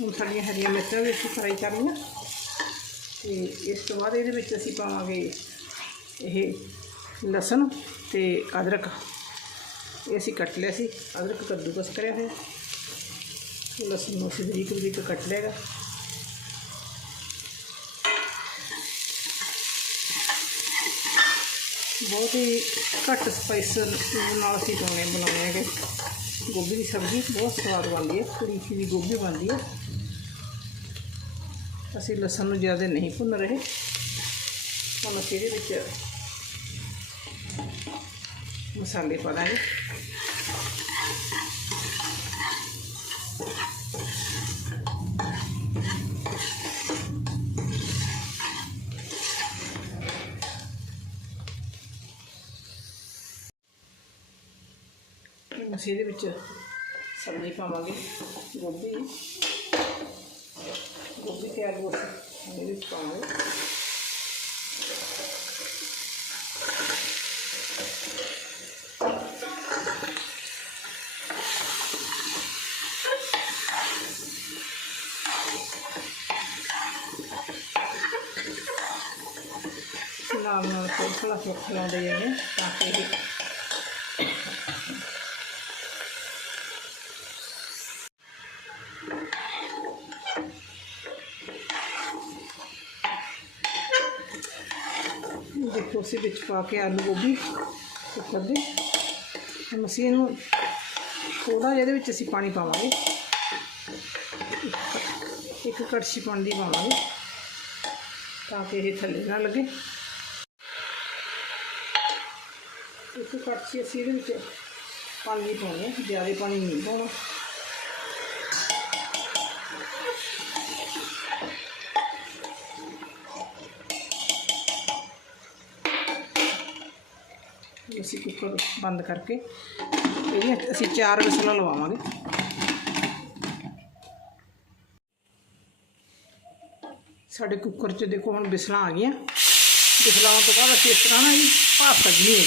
ਹੁਣ ਸਾਡੀਆਂ ਹਰੀਆਂ ਮਿਰਚਾਂ ਵੀ ਅਸੀਂ ਫਰਾਈ ਕਰਨੀਆਂ। ਤੇ ਇਸ ਤੋਂ ਬਾਅਦ ਇਹਦੇ ਵਿੱਚ ਅਸੀਂ ਪਾਵਾਂਗੇ ਇਹ ਲਸਣ ਤੇ ਅਦਰਕ। ਇਹ ਅਸੀਂ ਕੱਟ ਲਿਆ ਸੀ। ਅਦਰਕ ਕੱਦੂਕਸ ਕਰਿਆ ਹੋਇਆ। ਲਸਣ ਨੂੰ ਅਸੀਂ ਬਰੀਕ ਬਰੀਕ ਕੱਟ ਲਿਆਗਾ। ਬਹੁਤ ਹੀ ਘੱਟ ਸਪਾਈਸ ਨਾਲ ਅਸੀਂ ਪਾਉਣੇ ਬਣਾਉਣੇ ਹੈਗੇ। ਗੋਭੀ ਦੀ ਸਬਜ਼ੀ ਬਹੁਤ ਸਵਾਦ ਬਣਦੀ ਹੈ। ਕੁੜੀ ਦੀ ਗੋਭੀ ਬਣਦੀ ਹੈ। ਅਸੀਂ ਲਸਣ ਨੂੰ ਜ਼ਿਆਦਾ ਨਹੀਂ ਭੁੰਨ ਰਹੇ। ਹੁਣ ਅਸੀਂ ਇਹਦੇ ਵਿੱਚ ਮਸਾਲੇ ਪਾ ਦਾਂਗੇ ਅਸੀਂ ਇਹਦੇ ਵਿੱਚ ਸਬਜ਼ੀ ਪਾਵਾਂਗੇ ਗੋਭੀ। ਗੋਭੀ ਤੇ ਆਲੂ ਅਸੀਂ ਇਹਦੇ ਵਿੱਚ ਪਾਵਾਂਗੇ ਨਾਲ ਨਾਲ ਥੋੜ੍ਹਾ ਥੋੜ੍ਹਾ ਸੁੱਕ ਲਾਉਂਦੇ ਜਾਂਦੇ ਤਾਂ ਕਿ ਇਹ ਦੇਖੋ ਅਸੀਂ ਵਿੱਚ ਪਾ ਕੇ ਆਲੂ ਗੋਭੀ ਕੁੱਕਰ ਦੇ। ਹੁਣ ਅਸੀਂ ਥੋੜਾ ਜਿਹਾ ਇਹਦੇ ਵਿੱਚ ਅਸੀਂ ਪਾਣੀ ਪਾਵਾਂਗੇ। ਇੱਕ ਕੜਛੀ ਪਾਣੀ ਦੀ ਪਾਵਾਂਗੇ ਤਾਂ ਕਿ ਇਹ ਥੱਲੇ ਨਾ ਲੱਗੇ। ਇੱਕ ਕੜਛੀ ਅਸੀਂ ਇਹਦੇ ਵਿੱਚ ਪਾਣੀ ਪਾਉਣੀ ਹੈ, ਜ਼ਿਆਦਾ ਪਾਣੀ ਨਹੀਂ ਪਾਉਣਾ। ਅਸੀਂ ਕੁੱਕਰ ਬੰਦ ਕਰਕੇ ਇਹਦੀਆਂ ਅਸੀਂ ਚਾਰ ਵਿਸਲਾਂ ਲਵਾਵਾਂਗੇ। ਸਾਡੇ ਕੁੱਕਰ 'ਚ ਦੇਖੋ ਹੁਣ ਵਿਸਲਾਂ ਆ ਗਈਆਂ। ਵਿਸਲਾਂ ਤੋਂ ਬਾਅਦ ਅਸੀਂ ਇਸ ਤਰ੍ਹਾਂ ਨਾ ਜੀ ਭਾਫ ਕੱਢਣੀ ਹੈ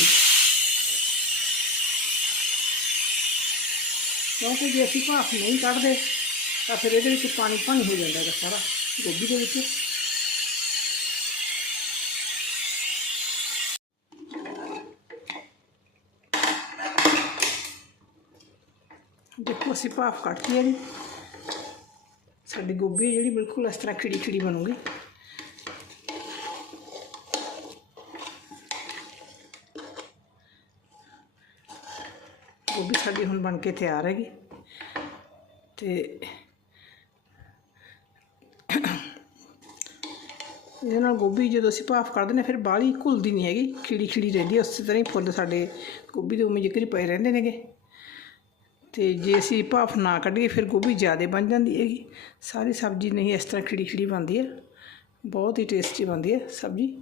ਕਿਉਂਕਿ ਜੇ ਅਸੀਂ ਭਾਫ ਨਹੀਂ ਕੱਢਦੇ, ਤਾਂ ਫਿਰ ਇਹਦੇ ਵਿੱਚ ਪਾਣੀ ਪਾਣੀ ਹੋ ਜਾਂਦਾ ਹੈਗਾ ਸਾਰਾ ਗੋਭੀ ਦੇ ਵਿੱਚ। ਦੇਖੋ ਅਸੀਂ ਭਾਫ ਕੱਢਤੀ ਹੈ ਜੀ। ਸਾਡੀ ਗੋਭੀ ਜਿਹੜੀ ਬਿਲਕੁਲ ਇਸ ਤਰ੍ਹਾਂ ਖਿੜੀ ਖਿੜੀ ਬਣੂਗੀ। ਗੋਭੀ ਸਾਡੀ ਹੁਣ ਬਣ ਕੇ ਤਿਆਰ ਹੈਗੀ। ਤੇ ਇਹਦੇ ਨਾਲ ਗੋਭੀ ਜਦੋਂ ਅਸੀਂ ਭਾਫ ਕੱਢਦੇ ਨੇ, ਫਿਰ ਬਾਹਲੀ ਘੁਲਦੀ ਨਹੀਂ ਹੈਗੀ, ਖਿੜੀ ਖਿੜੀ ਰਹਿੰਦੀ ਉਸੇ ਤਰ੍ਹਾਂ ਹੀ ਫੁੱਲ ਸਾਡੇ ਗੋਭੀ ਦੇ ਉਵੇਂ ਜਿਕਰ ਪਏ ਰਹਿੰਦੇ ਨੇਗੇ। ਤੇ ਜੇ ਅਸੀਂ ਭਾਫ ਨਾ ਕੱਢੀਏ ਫਿਰ ਗੋਭੀ ਜ਼ਿਆਦਾ ਬਣ ਜਾਂਦੀ ਹੈਗੀ। ਸਾਰੀ ਸਬਜ਼ੀ ਨਹੀਂ ਇਸ ਤਰ੍ਹਾਂ ਖਿੜੀ ਖਿੜੀ ਬਣਦੀ ਹੈ। ਬਹੁਤ ਹੀ ਟੇਸਟੀ ਬਣਦੀ ਹੈ ਸਬਜ਼ੀ।